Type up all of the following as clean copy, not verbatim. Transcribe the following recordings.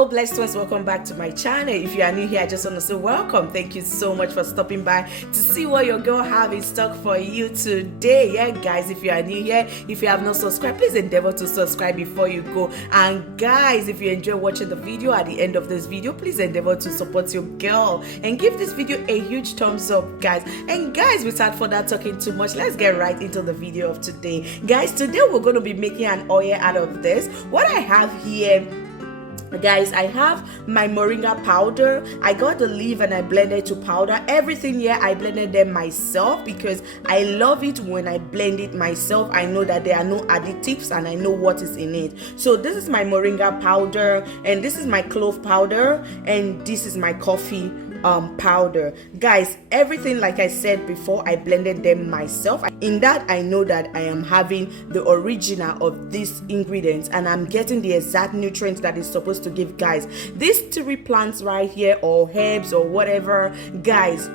Hello blessed ones, welcome back to my channel. If you are new here, I just want to say welcome. Thank you so much for stopping by to see what your girl have in stock for you today. Yeah guys, if you are new here, if you have not subscribed, please endeavor to subscribe before you go. And guys, if you enjoy watching the video, at the end of this video, please endeavor to support your girl and give this video a huge thumbs up, guys. And guys, without further talking too much, let's get right into the video of today. Guys, today we're going to be making an oil out of this. What I have here, guys, I have my moringa powder. I got the leaf and I blended to powder. Everything here I blended them myself because I love it when I blend it myself. I know that there are no additives and I know what is in it. So this is my moringa powder, and this is my clove powder, and this is my coffee powder. Guys, everything, like I said before, I blended them myself. In that, I know that I am having the original of these ingredients and I'm getting the exact nutrients that is supposed to give. Guys, these three plants right here, or herbs or whatever, guys,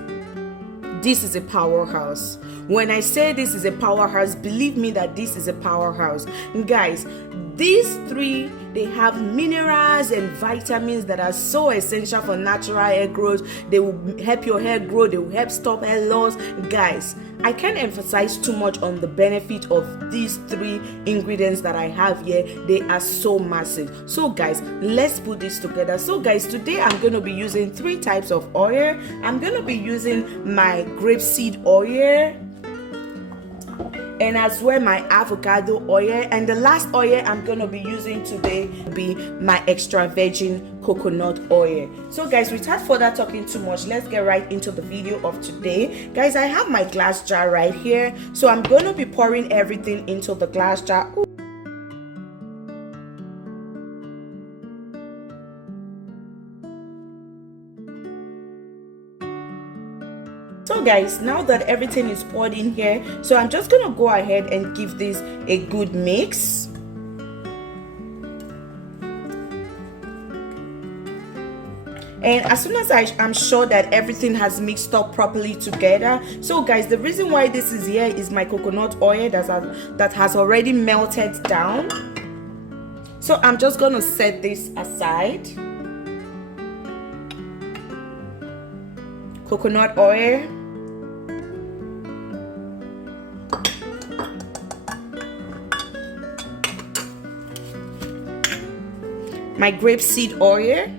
this is a powerhouse. When I say this is a powerhouse, believe me that this is a powerhouse. Guys, these three, they have minerals and vitamins that are so essential for natural hair growth. They will help your hair grow. They will help stop hair loss. Guys, I can't emphasize too much on the benefit of these three ingredients that I have here. They are so massive. So guys, let's put this together. So guys, today I'm going to be using three types of oil. I'm going to be using my grapeseed oil, and as well my avocado oil, and the last oil I'm going to be using today will be my extra virgin coconut oil. So guys, without further talking too much, let's get right into the video of today. Guys, I have my glass jar right here, so I'm going to be pouring everything into the glass jar. So guys, now that everything is poured in here, so I'm just gonna go ahead and give this a good mix. And as soon as I'm sure that everything has mixed up properly together, so guys, the reason why this is here is my coconut oil that has already melted down. So I'm just gonna set this aside. Coconut oil, my grapeseed oil,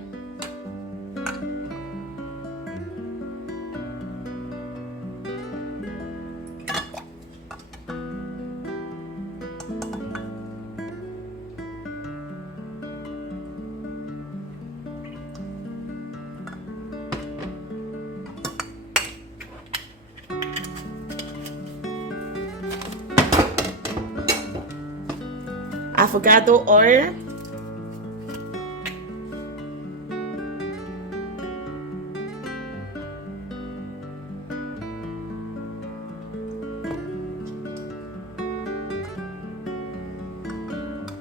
avocado oil,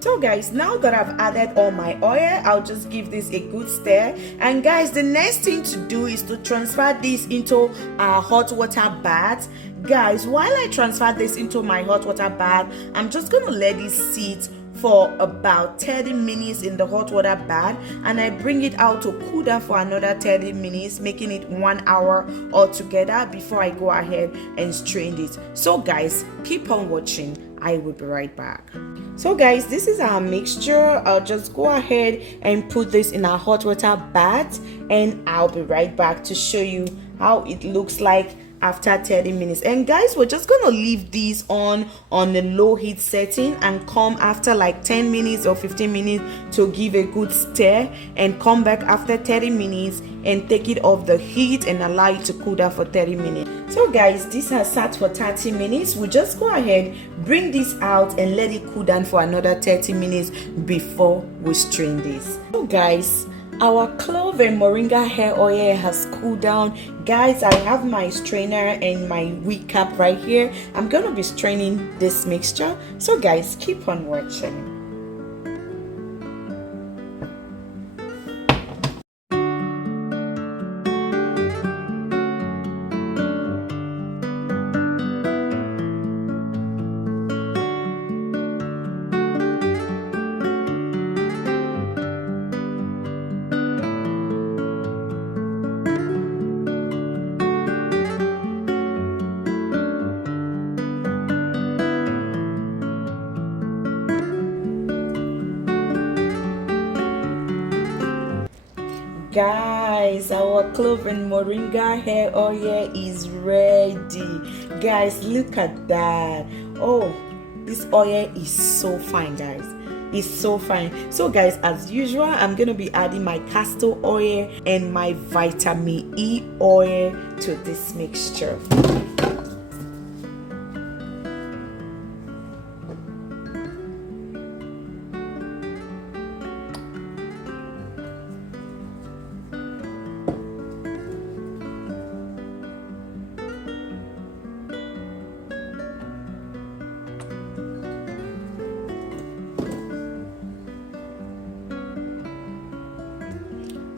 so guys, now that I've added all my oil, I'll just give this a good stir. And guys, the next thing to do is to transfer this into our hot water bath. Guys, while I transfer this into my hot water bath, I'm just gonna let it sit for about 30 minutes in the hot water bath, and I bring it out to cool down for another 30 minutes, making it 1 hour altogether before I go ahead and strain it. So guys, keep on watching. I will be right back. So guys, this is our mixture. I'll just go ahead and put this in our hot water bath, and I'll be right back to show you how it looks like after 30 minutes. And guys, we're just gonna leave these on the low heat setting and come after like 10 minutes or 15 minutes to give a good stir, and come back after 30 minutes and take it off the heat and allow it to cool down for 30 minutes. So guys, this has sat for 30 minutes. We just go ahead, bring this out and let it cool down for another 30 minutes before we strain this. So guys, our clove and moringa hair oil has cooled down. Guys, I have my strainer and my wig cap right here. I'm gonna be straining this mixture. So guys, keep on watching. Guys, our clove and moringa hair oil is ready. Guys, look at that. Oh, this oil is so fine, guys. It's so fine. So guys, as usual, I'm gonna be adding my castor oil and my vitamin E oil to this mixture.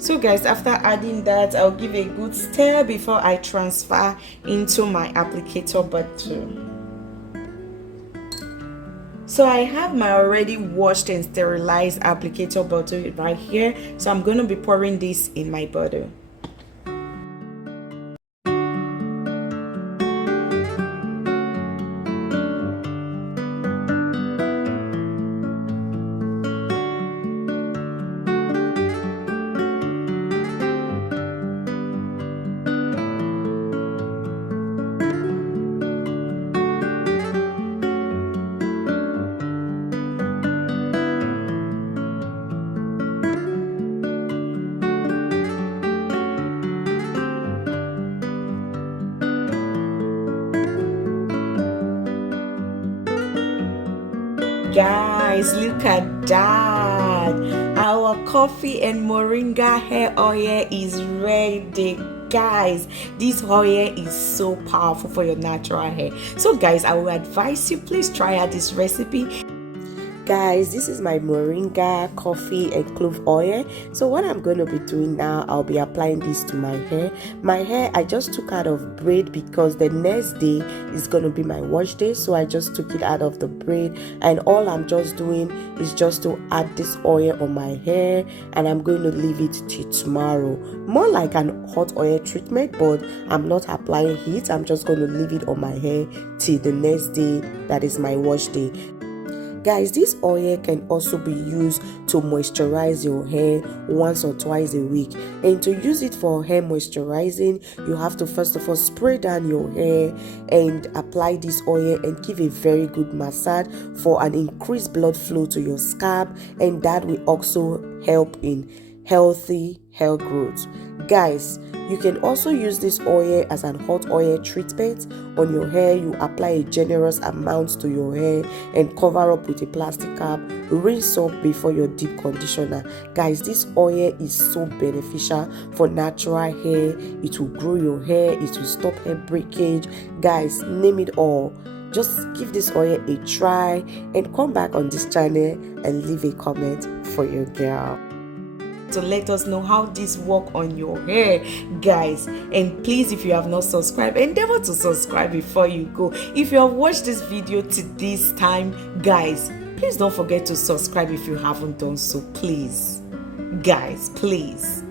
So guys, after adding that, I'll give a good stir before I transfer into my applicator bottle. So I have my already washed and sterilized applicator bottle right here. So I'm going to be pouring this in my bottle. Guys, look at that. Our coffee and moringa hair oil is ready. Guys, this oil is so powerful for your natural hair. So guys, I will advise you, please try out this recipe. Guys, this is my moringa coffee and clove oil. So what I'm going to be doing now, I'll be applying this to my hair. My hair, I just took out of braid because the next day is going to be my wash day. So I just took it out of the braid, and all I'm just doing is just to add this oil on my hair, and I'm going to leave it till tomorrow. More like an hot oil treatment, but I'm not applying heat. I'm just going to leave it on my hair till the next day, that is my wash day. Guys, this oil can also be used to moisturize your hair once or twice a week. And to use it for hair moisturizing, you have to first of all spray down your hair and apply this oil and give a very good massage for an increased blood flow to your scalp, and that will also help in healthy hair growth. Guys, you can also use this oil as an hot oil treatment on your hair. You apply a generous amount to your hair and cover up with a plastic cap. Rinse off before your deep conditioner. Guys, this oil is so beneficial for natural hair. It will grow your hair. It will stop hair breakage. Guys, name it all. Just give this oil a try and come back on this channel and leave a comment for your girl to let us know how this work on your hair, guys. And please, if you have not subscribed, endeavor to subscribe before you go. If you have watched this video to this time, guys, please don't forget to subscribe if you haven't done so. Please, guys, please.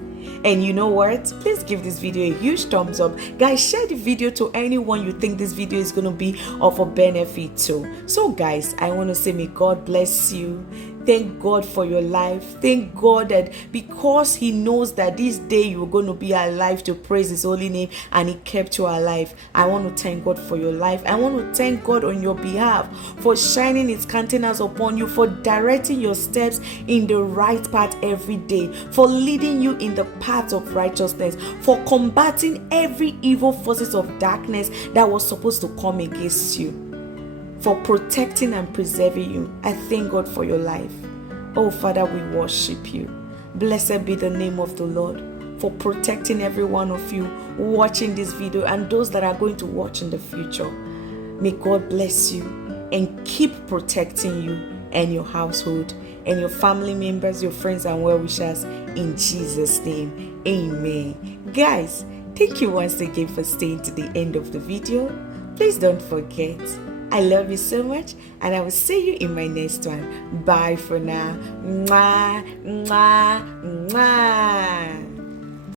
And you know what, please give this video a huge thumbs up. Guys, share the video to anyone you think this video is going to be of a benefit to. So guys, I want to say may God bless you. Thank God for your life. Thank God that because He knows that this day you're going to be alive to praise His holy name, and He kept you alive. I want to thank God for your life. I want to thank God on your behalf for shining His countenance upon you, for directing your steps in the right path every day, for leading you in the path of righteousness, for combating every evil forces of darkness that was supposed to come against you, for protecting and preserving you. I thank God for your life. Oh Father, we worship you. Blessed be the name of the Lord for protecting every one of you watching this video and those that are going to watch in the future. May God bless you and keep protecting you and your household and your family members, your friends and well-wishers, in Jesus' name. Amen. Guys, thank you once again for staying to the end of the video. Please don't forget, I love you so much, and I will see you in my next one. Bye for now. Mwah, mwah, mwah.